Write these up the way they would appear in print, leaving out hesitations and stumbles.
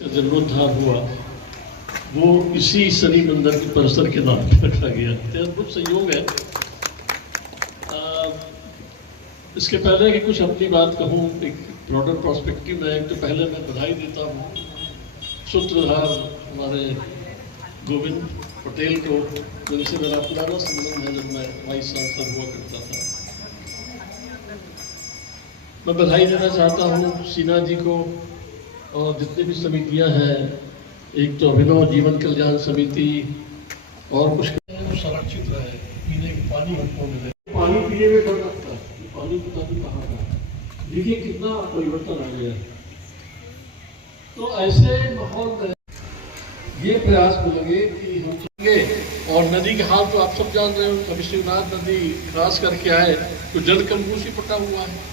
जीर्णोद्धार हुआ वो इसी शनि मंदिर के परिसर के नाम पे रखा गया। अद्भुत संयोग है। इसके पहले कि कुछ अपनी बात कहूँ एक ब्रॉडर पर्सपेक्टिव में, तो पहले मैं बधाई देता हूँ सूत्रधार हमारे गोविंद पटेल को, जिनसे मेरा पुराना संबंध है जब मैं वाइस चांसलर हुआ करता था। मैं बधाई देना चाहता हूँ सीना जी को और जितनी भी समितियां हैं, एक तो अभिनव जीवन कल्याण समिति और कुछ संरक्षित रहे, पीने के पानी हमको मिले, पानी पीने में डर लगता है, पानी पता नहीं कहाँ का। देखिए कितना परिवर्तन आ गया। तो ऐसे माहौल में ये प्रयास मिलेंगे कि हम चलेंगे। और नदी के हाल तो आप सब जान रहे हो, कभी शिवनाथ नदी क्रॉस करके आए तो जल कंबूसी पटा हुआ है।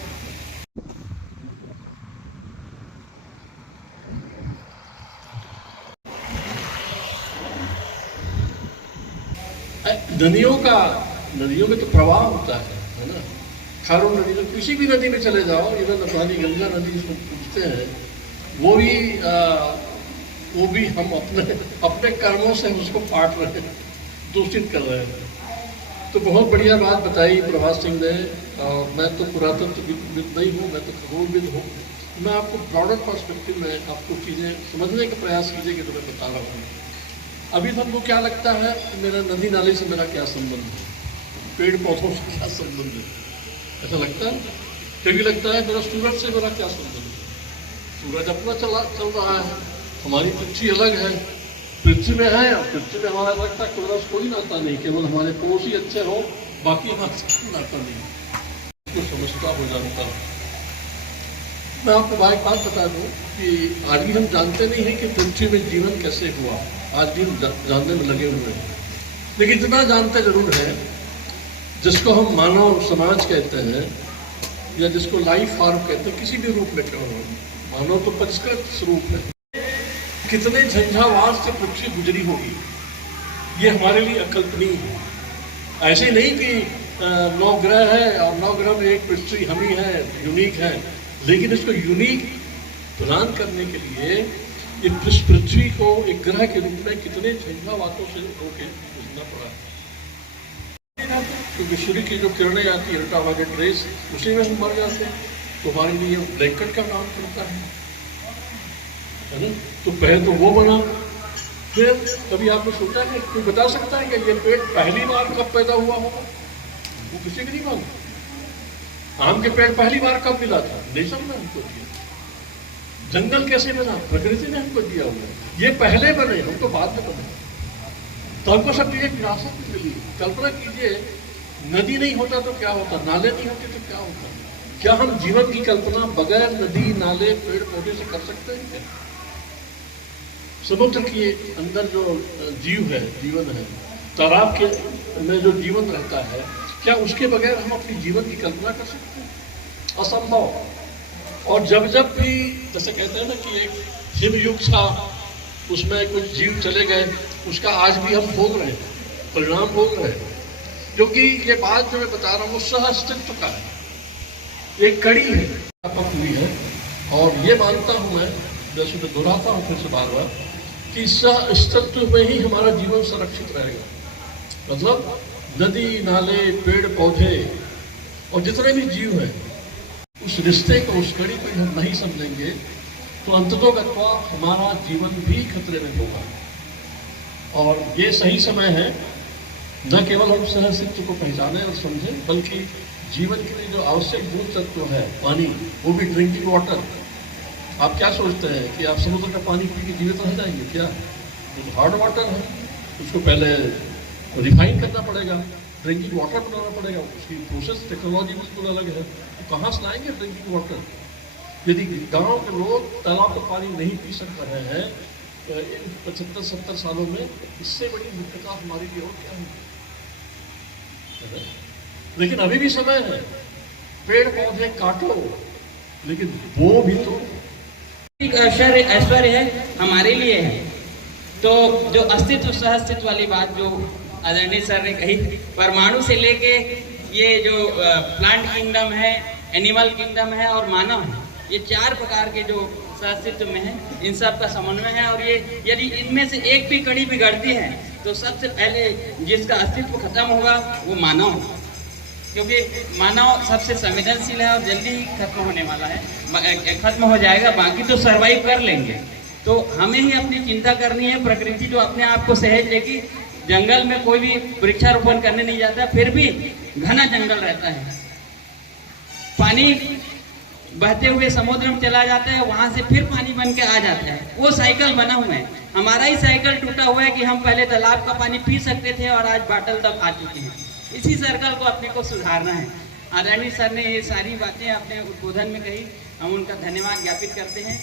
नदियों में तो प्रवाह होता है ना। खारो नदी में, किसी भी नदी में चले जाओ, इधर अपनी गंगा नदी जिसको पूछते हैं, वो भी हम अपने कर्मों से उसको पाट रहे हैं, दूषित कर रहे हैं। तो बहुत बढ़िया बात बताई प्रभात सिंह ने। और मैं तो पुरातत्वविद नहीं हूँ, मैं तो खगोलविद हूँ। मैं आपको ब्रॉडर पर्सपेक्टिव में आपको चीज़ें समझने का प्रयास कीजिए कि जो मैं बता रहा हूँ। अभी सबको क्या लगता है कि मेरा नदी नाले से मेरा क्या संबंध है, पेड़ पौधों से क्या संबंध है, ऐसा लगता है। कभी लगता है मेरा सूरज से मेरा क्या संबंध है। सूरज अपना चल रहा है, हमारी पृथ्वी अलग है, पृथ्वी में है, और पृथ्वी में हमारा लगता है मेरा कोई नाता नहीं, केवल हमारे पड़ोसी अच्छे हो, बाकी हमारा कोई नाता नहीं। तो समझता हो जानता हूँ। मैं आपको एक बात बता दूं कि आज भी हम जानते नहीं हैं कि पृथ्वी में जीवन कैसे हुआ। आज भी हम जानने में लगे हुए हैं, लेकिन इतना जानते जरूर है, जिसको हम मानव समाज कहते हैं या जिसको लाइफ फॉर्म कहते हैं, किसी भी रूप में क्यों हो, मानव तो परिष्कृत स्वरूप है। कितने झंझावात से पृथ्वी गुजरी होगी, ये हमारे लिए अकल्पनीय है। ऐसे नहीं कि 9 ग्रह है और 9 ग्रह में एक पृथ्वी हम ही है, यूनिक है, लेकिन इसको यूनिक प्रदान करने के लिए इस पृथ्वी को एक ग्रह के रूप में कितने झंझावातों से होके गुजरना पड़ा। क्योंकि सूर्य की जो किरणें आती है, अल्ट्रावायलेट रेस, उसी में हम मर जाते हैं, तो हमारे लिए ब्लैंकेट का काम करता है ना। तो पहले तो वो बना, फिर कभी आपने सोचा कि कोई बता सकता है कि ये पेड़ पहली बार कब पैदा हुआ होगा? वो किसी को नहीं मालूम। आम के पेड़ पहली बार कब मिला था? नहीं समझा हमको दिया। जंगल कैसे बना? प्रकृति ने हमको दिया हुआ। ये पहले बने, हम तो बाद में बने। तो हमको सब चीजें विरासत में मिली। कल्पना कीजिए, नदी नहीं होता तो क्या होता, नाले नहीं होते तो क्या होता। क्या हम जीवन की कल्पना बगैर नदी नाले पेड़ पौधे से कर सकते हैं क्या? समुद्र के अंदर जो जीव है, जीवन है, तालाब के में जो जीवन रहता है, क्या उसके बगैर हम अपनी जीवन की कल्पना कर सकते हैं? असंभव। और जब भी, जैसे कहते हैं ना कि एक हिमयुग था, उसमें कुछ जीव चले गए, उसका आज भी हम भोग रहे हैं, परिणाम भोग रहे हैं। क्योंकि ये बात जो मैं बता रहा हूँ वो सह अस्तित्व का है, एक कड़ी है, हुई है। और ये मानता हूँ मैं, जैसे मैं दोहराता हूँ फिर से बार बार, कि सह अस्तित्व में ही हमारा जीवन सुरक्षित रहेगा। मतलब नदी नाले पेड़ पौधे और जितने भी जीव हैं, उस रिश्ते को, उस कड़ी को हम नहीं समझेंगे तो अंततोगत्वा हमारा जीवन भी खतरे में होगा। और ये सही समय है, न केवल हम सह अस्तित्व को पहचाने और समझें, बल्कि जीवन के लिए जो आवश्यक मूल तत्व है, पानी, वो भी ड्रिंकिंग वाटर। आप क्या सोचते हैं कि आप समुद्र का पानी पी के जीवित रह जाएंगे क्या? तो हार्ड वाटर है, उसको पहले रिफाइन करना पड़ेगा, ड्रिंकिंग वाटर बनाना पड़ेगा, उसकी प्रोसेस टेक्नोलॉजी बिल्कुल अलग है। तो कहाँ से लाएंगे ड्रिंकिंग वाटर? यदि गांव के लोग तालाब का पानी नहीं पी सक रहे हैं इन 75-70 सालों में, इससे बड़ी मुश्किल हमारे लिए और क्या है? लेकिन अभी भी समय है, पेड़ पौधे काटो, लेकिन वो भी तो ऐश्वर्य है, हमारे लिए है। तो जो अस्तित्व सह अस्तित्व वाली बात जो आदरणीय सर ने कही, परमाणु से लेके ये जो प्लांट किंगडम है, एनिमल किंगडम है और मानव है, ये 4 प्रकार के जो सहअस्तित्व में है, इन सब का समन्वय है। और ये यदि इनमें से एक भी कड़ी बिगड़ती है तो सबसे पहले जिसका अस्तित्व खत्म होगा वो मानव होगा, क्योंकि मानव सबसे संवेदनशील है और जल्दी ही खत्म होने वाला है, खत्म हो जाएगा, बाकी तो सरवाइव कर लेंगे। तो हमें ही अपनी चिंता करनी है। प्रकृति जो अपने आप को सहेज लेगी, जंगल में कोई भी वृक्षारोपण करने नहीं जाता, फिर भी घना जंगल रहता है। पानी बहते हुए समुद्र में चला जाता है, वहां से फिर पानी बन के आ जाता है, वो साइकिल बना हुआ है। हमारा ही साइकिल टूटा हुआ है कि हम पहले तालाब का पानी पी सकते थे और आज बॉटल तक आ चुके हैं। इसी सर्कल को अपने को सुधारना है। आदरणीय सर ने ये सारी बातें अपने उद्बोधन में कही, हम उनका धन्यवाद ज्ञापित करते हैं।